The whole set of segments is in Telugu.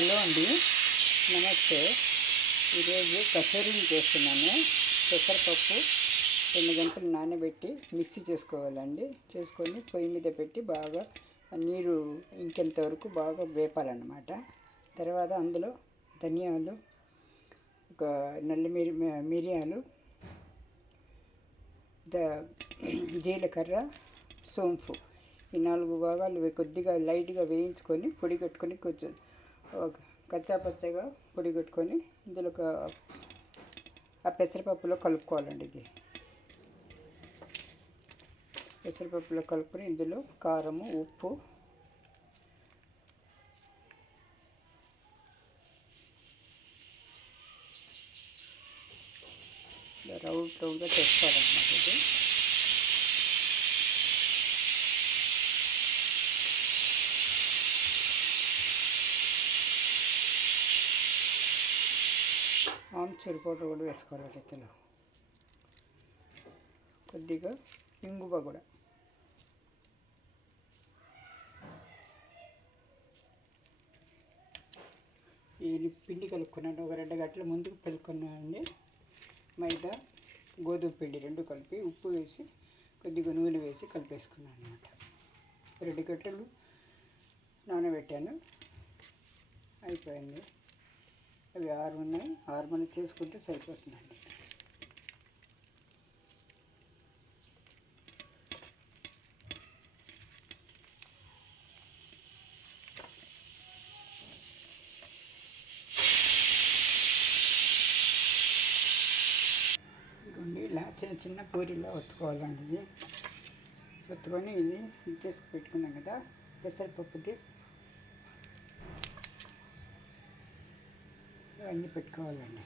హలో అండి, నమస్తే. ఈరోజు కచోరీని చేస్తున్నాను. పెసరపప్పు 2 గంటలు నానబెట్టి మిక్సీ చేసుకోవాలండి. చేసుకొని పొయ్యి మీద పెట్టి బాగా నీరు ఇంకెంత వరకు బాగా వేపాలన్నమాట. తర్వాత అందులో ధనియాలు, ఒక మిరియాలు, జీలకర్ర, సోంపు ఈ 4 భాగాలు కొద్దిగా లైట్గా వేయించుకొని పొడి కట్టుకొని కొంచెం కచ్చాపచ్చగా పొడి కట్టుకొని ఇందులో ఆ పెసరపప్పులో కలుపుకోవాలండి. ఇది పెసరపప్పులో కలుపుకొని ఇందులో కారము, ఉప్పు, రౌండ్గా చేసుకోవాలన్నమాట. ఇది ఆమ్చూర్ పౌడర్ కూడా వేసుకోవాలి. ఇందులో కొద్దిగా ఇంగువ కూడా. ఈ పిండి కలుపుకున్నాను. ఒక 2 గంటల ముందుకు కలుపుకున్నానండి. మైదా, గోధుమ పిండి 2 కలిపి ఉప్పు వేసి కొద్దిగా నూనె వేసి కలిపేసుకున్నాను అనమాట. 2 గంటలు నానబెట్టాను. అయిపోయింది. అవి 6 ఉన్నాయి. 6 మనం చేసుకుంటే సరిపోతుందండి. ఇదిగోండి, ఇలా చిన్న చిన్న పూరీలా ఒత్తుకోవాలండి. ఇది ఒత్తుకొని ఇది చేసి పెట్టుకున్నాం కదా పెసరపప్పుది, అన్నీ పెట్టుకోవాలండి.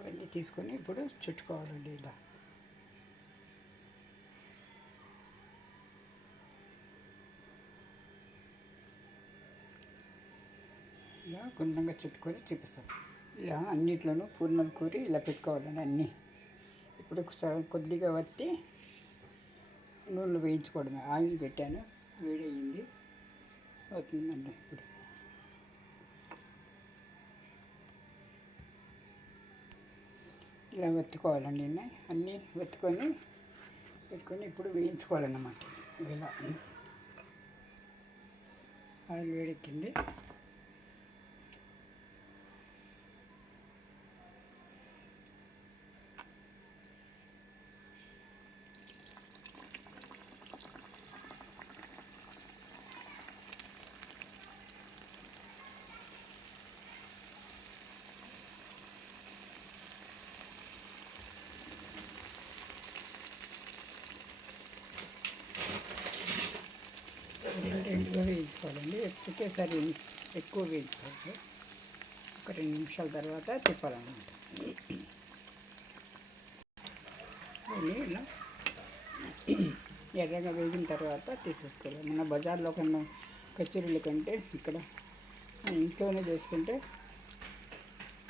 అవన్నీ తీసుకొని ఇప్పుడు చుట్టుకోవాలండి. ఇలా గుండ్రంగా చుట్టుకొని చూపిస్తాను. ఇలా అన్నిట్లోనూ పూర్ణం కూరి ఇలా పెట్టుకోవాలండి అన్నీ. ఇప్పుడు కొద్దిగా వత్తి నూనెలో వేయించుకోవడమే. ఆయిల్ పెట్టాను, వేడి అయ్యింది, అవుతుందండి. ఇప్పుడు ఇలా వెతుకోవాలండి. అన్నీ వెతుకొని పెట్టుకొని ఇప్పుడు వేయించుకోవాలన్నమాట. ఇలా ఆయిల్ వేడెక్కింది. రెండుగా వేయించుకోవాలండి. ఒకేసారి ఎక్కువ వేయించుకోవాలి. ఒక 2 నిమిషాల తర్వాత తిప్పాలన్నమాట. ఇలా ఎర్రగా వేగిన తర్వాత తీసేసుకోవాలి. మన బజార్లో కన్నా కచోరీల కంటే ఇక్కడ ఇంట్లోనే చేసుకుంటే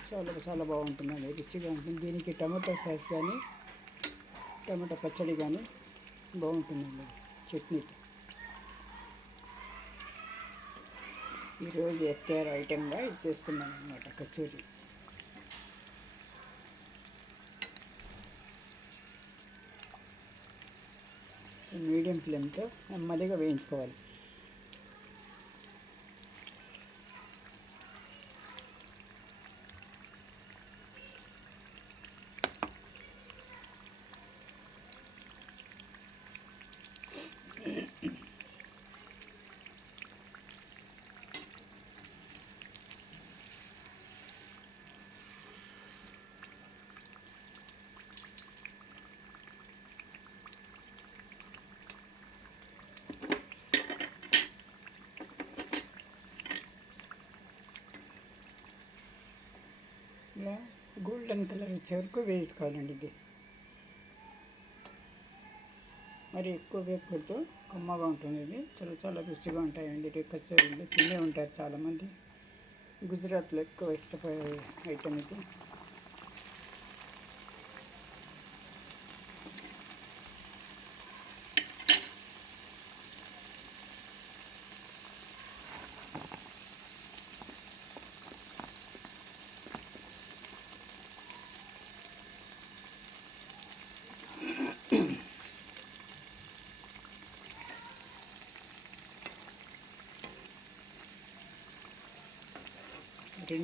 చాలా చాలా బాగుంటుందండి, రుచిగా ఉంటుంది. దీనికి టమాటో సాస్ కానీ టమాటో పచ్చడి కానీ బాగుంటుందండి, చట్నీతో. ఈరోజు ఎఫ్టీఆర్ ఐటెంగా ఇది చేస్తున్నాను అన్నమాట, కచోరీస్. మీడియం ఫ్లేమ్తో నెమ్మదిగా వేయించుకోవాలి. గోల్డెన్ కలర్ వచ్చే వరకు వేసుకోవాలండి. ఇది మరి ఎక్కువ వేయకూడదు, కమ్మగా ఉంటుంది. ఇది చాలా చాలా రుచిగా ఉంటాయండి. ఇది కచోరీలు తినే ఉంటారు చాలామంది. గుజరాత్లో ఎక్కువ ఇష్టపడే ఐటమ్ ఇది.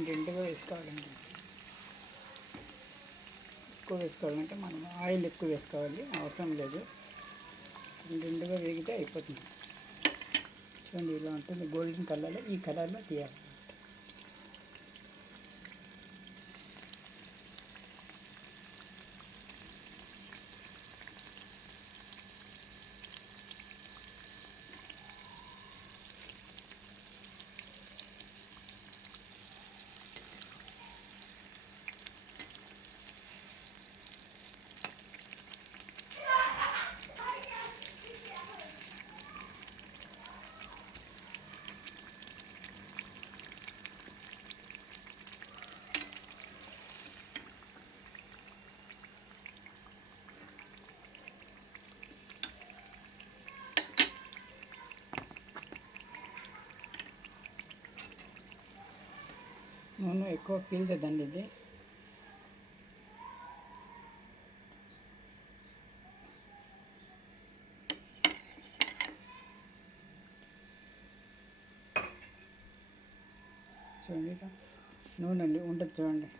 రెండుగా వేసుకోవాలండి. ఎక్కువ వేసుకోవాలంటే మనం ఆయిల్ ఎక్కువ వేసుకోవాలి, అవసరం లేదు. రెండుగా వేగితే అయిపోతుంది. చూడండి ఇలా ఉంటుంది, గోల్డెన్ కలర్లో. ఈ కలర్లో తీయాలి. నూనె ఎక్కువ పీల్చదండి ఇది. చూడండి నూనె ఉండదు చూడండి.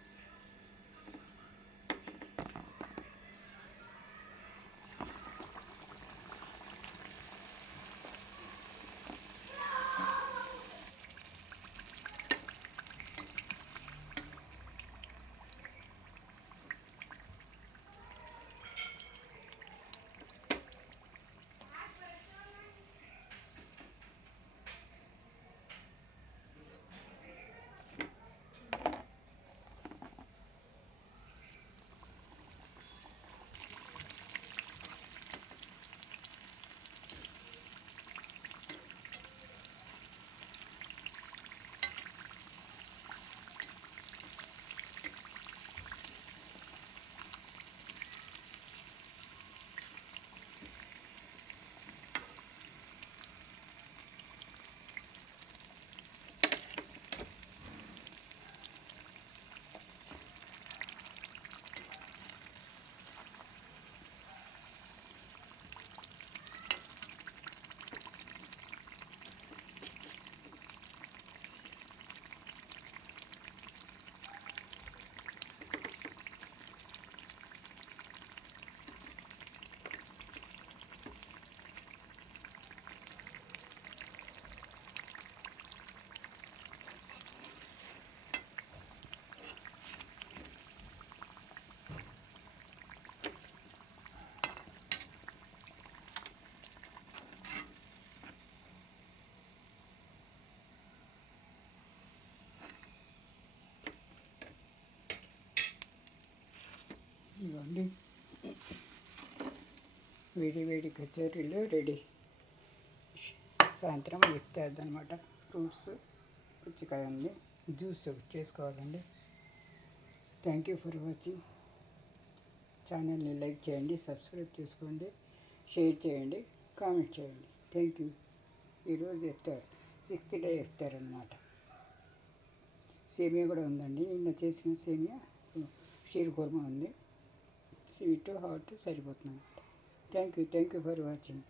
ఇవ్వండి, వేడి వేడి కచోరీలు రెడీ. సాయంత్రం ఎత్తేద్దనమాట. ఫ్రూట్స్, పుచ్చకాయ ఉంది, జ్యూస్ చేసుకోవాలండి. Thank you for watching. ఛానల్ని లైక్ చేయండి, సబ్స్క్రైబ్ చేసుకోండి, షేర్ చేయండి, కామెంట్ చేయండి. Thank you. ఈరోజు ఇఫ్తార్, 6th డే ఇఫ్తార్ అనమాట. సేమియా కూడా ఉందండి, నిన్న చేసిన సేమియా. షీర్ కుర్మా ఉంది. స్వీట్ హాట్ సరిపోతుంది. Thank you for watching.